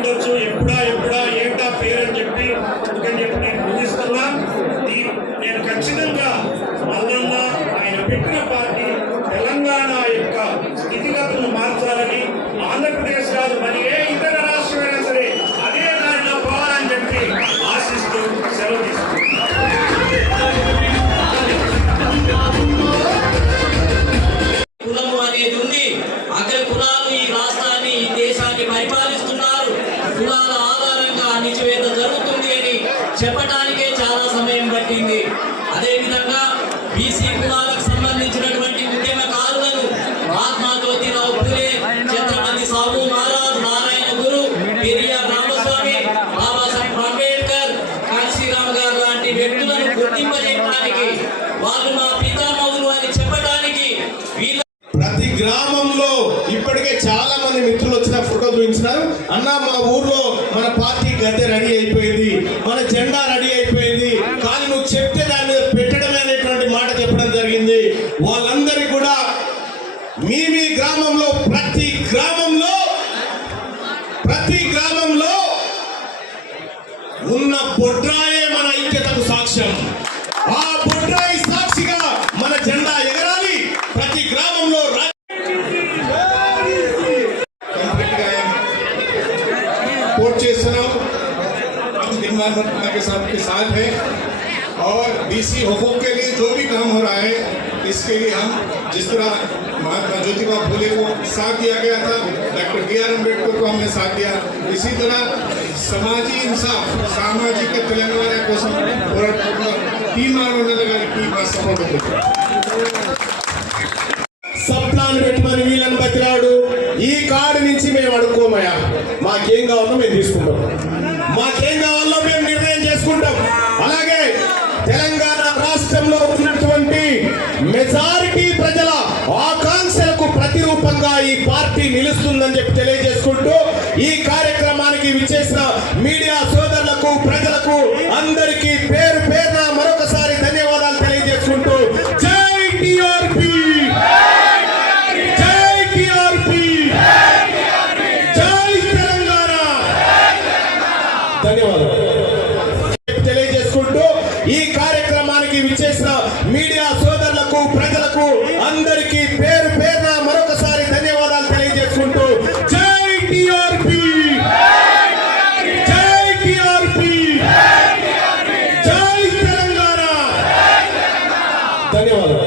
ఉండొచ్చు, ఎప్పుడా ఏంటా పేరు అని చెప్పి నేను ఊహిస్తున్నా. నేను ఖచ్చితంగా మల్లన్న ఆయన పెట్టిన పార్టీ తెలంగాణ యొక్క స్థితిగతులను మార్చాలని, ఆంధ్రప్రదేశ్ కాదు మరి ఏ ఇతర రాష్ట్రమైనా సరే అదే దారిలో పోవాలని చెప్పి ఆశిస్తూ సెలవు తీసుకుంటున్నాను. కులము అనేది ఉంది. అగ్ర కులాలు ఈ రాష్ట్రాన్ని, ఈ దేశాన్ని పరిపాలిస్తున్నారు. కులాల ఆధారంగా అణిచివేత జరుగుతుంది అని చెప్పడానికే చాలా సమయం పట్టింది. అదేవిధంగా బీసీ కులాలకు సంబంధించినటువంటి ఉద్యమకారులను మహాత్మా జ్యోతిరావు ఫులే, ఛత్రపతి సాహు మహారాజ్, నారాయణ గురు, పెరియార్ రామస్వామి, బాబాసాహెబ్ అంబేద్కర్, కాశీరామ్ గారు లాంటి వ్యక్తులను గుర్తింపజేయడానికి, వాళ్ళు మా పితామహులు అని చెప్పడానికి ప్రతి గ్రామంలో ఇప్పటికే చాలా మంది మిత్రులు వచ్చిన ఫోటో చూపించినారు. అన్న మా ఊర్లో మన పార్టీ గద్దె రెడీ అయిపోయింది, మన జెండా రెడీ అయిపోయింది, కానీ నువ్వు చెప్తే దాని మీద పెట్టడమే అనేటువంటి మాట చెప్పడం జరిగింది. వాళ్ళందరికీ కూడా మీ గ్రామంలో ప్రతి గ్రామంలో ఉన్న బొడ్రాయే మన ఐక్యతకు సాక్ష్యం. ఆ బొడ్రాయి సాక్షిగా మన జెండా ఎగరాలి ప్రతి గ్రామంలో. के साथ है और बीसी हुकूक के लिए जो भी काम हो रहा है इसके लिए हम जिस तरह महात्मा ज्योतिबा फुले को साथ दिया गया था, डॉक्टर बी.आर. अम्बेडकर को हमने साथ दिया, इसी तरह समाजी इंसाफ सामाजिक तेलंगाना కోసం సపోర్ట్ సప్లాన్ పెట్టమని వీళ్ళని బతిరాడు. ఈ కార్డు నుంచి మేము అడుక్కోమయ్యా, మాకేం కావాలో మేము తీసుకుంటాం, మాకేం కావాలో మేము నిర్ణయం చేసుకుంటాం. అలాగే తెలంగాణ రాష్ట్రంలో ఉన్నటువంటి మెజారిటీ ప్రజల ఆకాంక్షలకు ప్రతిరూపంగా ఈ పార్టీ నిలుస్తుందని చెప్పి తెలియజేసుకుంటూ ఈ కార్యక్రమానికి విచ్చేసిన మీడియా